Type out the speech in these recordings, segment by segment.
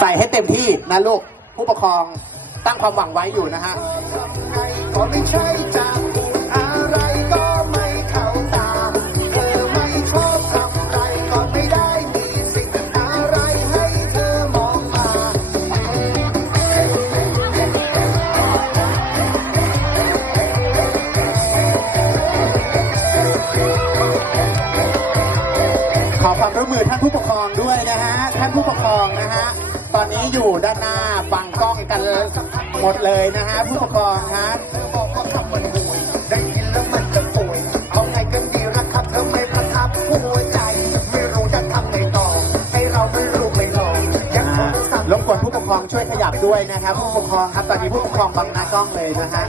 ใส่ให้เต็มที่นะลูกผู้ปกครองตั้งความหวังไว้อยู่นะฮะก็ไม่ใช่จะพูดอะไรก็ไม่เข้าตา เธอไม่ชอบทำไรก็ไม่ได้มีสิ่งอะไรให้เธอมองมา ขอความร่วมมือท่านผู้ปกครองด้วยนะฮะ ท่านผู้ปกครองนะฮะ อนนี้อยู่ด้านหน้าฟังกล้องกันหมดเลยนะฮะผู้ปกครองฮะเธอบอกว่าคำมันห่วยได้ยินแล้วมันจะป่วยเอาไงกันดีระครับเธอไม่ประทับหัวใจ ไม่รู้จะทำไงต่อ ให้เราไม่รู้ไม่หลอกยังคอ่างสั่งรบกวนผู้ปกครองช่วยขยับด้วยนะครับผู้ปกครองครับตอนนี้ผู้ปกครองบังหน้ากล้องเลยนะฮะ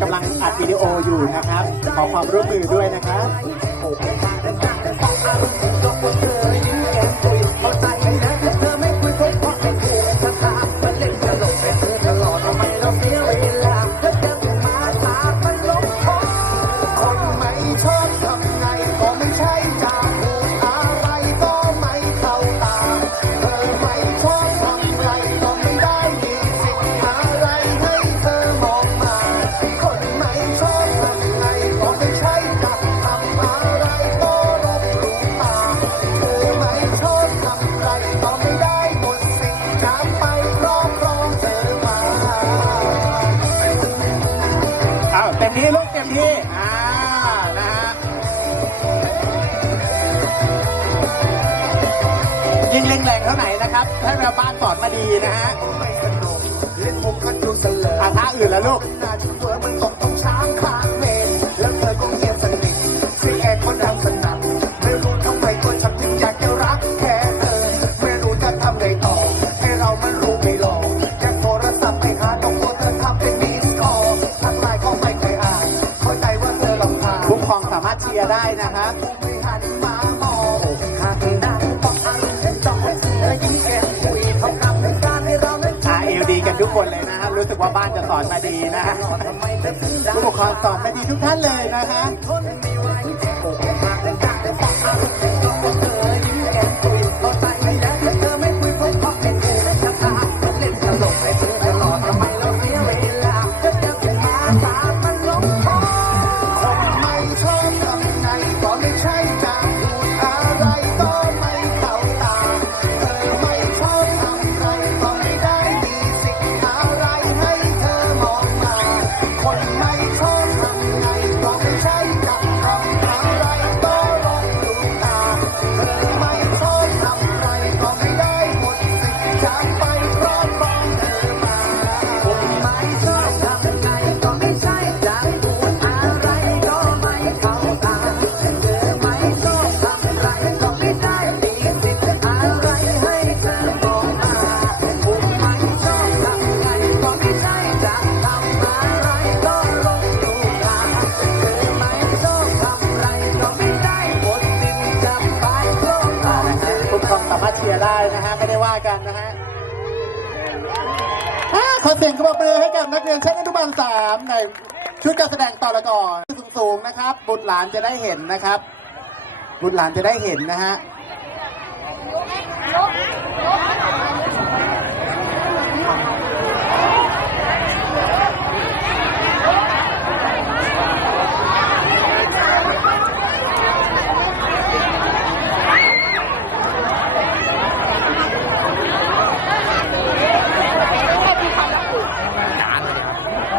กล้อกงโรงเรียนกำลังอัดวิดีโออยู่นะครับ ขอความร่วมมือด้วยนะครับ มที่ลูกเต็มที่อ่านะฮะยิ่งเร่งแรงเท่าไหร่นะครับให้แม่บ้านสอนมาดีนะฮะไม่ขนมเล่นมุกกันดูเสลออาท่าอื่นแล้วลูกหน้าที่เฟือมันตกต้องช้างคลาง คนเลยนะฮะรู้สึกว่าบ้านจะสอนมาดีนะฮะผู้ปกครองสอนมาดีทุกท่านเลยนะฮะ เสียงกระมือให้กับนักเรียนชั้นอนุบาลสามในชุดการแสดงต่อละก่อนสูงๆนะครับ บุตรหลานจะได้เห็นนะครับ บุตรหลานจะได้เห็นนะฮะ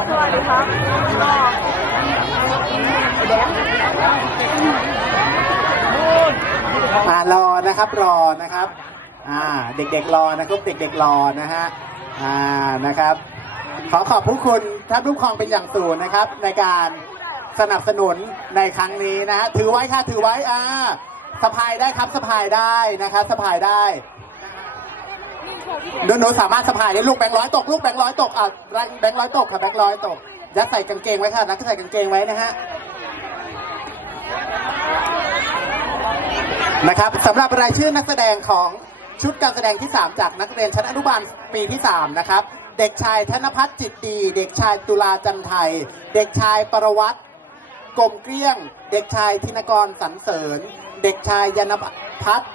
สวัสดีครับก็แดง อ่ารอ นะครับ รอนะครับ อ่า เด็กๆรอนะครับเด็กๆรอนะฮะ อ่า นะครับ ขอขอบพระคุณท่านผู้ปกครองเป็นอย่างสูงนะครับ ในการสนับสนุนในครั้งนี้นะฮะ ถือไว้ค่ะ ถือไว้ อ่าสะพายได้ครับสะพายได้นะครับสะพายได้หนูหนูสามารถสะพายได้ลูกแบงค์ร้อยตกลูกแบงค์ร้อยตกอะแบงค์ร้อยตกค่ะแบงค์ร้อยตกยัดใส่กางเกงไว้ค่ะนักใส่กางเกงไว้นะฮะ นะครับสำหรับรายชื่อนักแสดงของชุดการแสดงที่ 3 จากนักเรียนชั้นอนุบาลปีที่ 3 นะครับ เด็กชายธนพัฒน์จิตดี เด็กชายตุลาจันไทย เด็กชายประวัติกลมเกลี้ยง เด็กชายธินกรสันเสริญ เด็กชายยนพัฒน์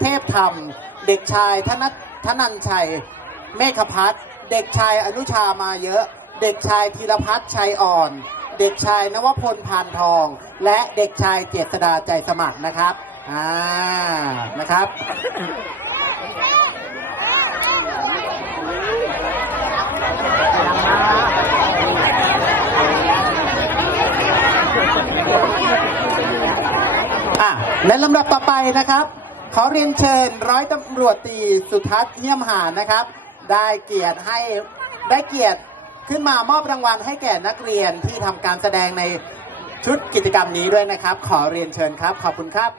เทพธรรม เด็กชายธนธนันชัย เมฆพัฒน์เด็กชายอนุชามาเยอะ เด็กชายธีรพัฒน์ชัยอ่อน เด็กชายนวพลพานทอง และเด็กชายเจษดาใจสมัครนะครับ อ่านะครับ อะและลำดับต่อไปนะครับขอเรียนเชิญร้อยตำรวจตรีสุทัศน์เยี่ยมหานะครับ ได้เกียรติให้ได้เกียรติขึ้นมามอบรางวัลให้แก่นักเรียนที่ทำการแสดงในชุดกิจกรรมนี้ด้วยนะครับ ขอเรียนเชิญครับ ขอบคุณครับ